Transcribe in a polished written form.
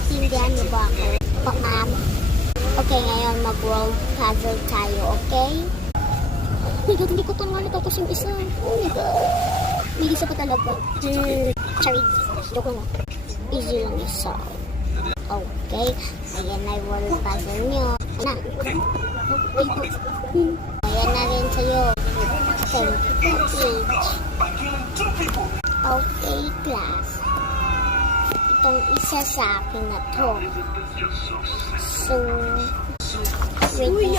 Naiintindihan niyo ba ako? Ma'am? Okay, ngayon mag-world puzzle tayo, okay? Oh my God, hindi ko ito nga natapos yung isa. Oh my God. May isa pa talaga. Sorry, joke lang. Easy lang isa. Okay, ayan na yung world puzzle nyo. Na. Ayan na rin sa'yo. Okay, class. Itong isa sa akin na to. So, wait,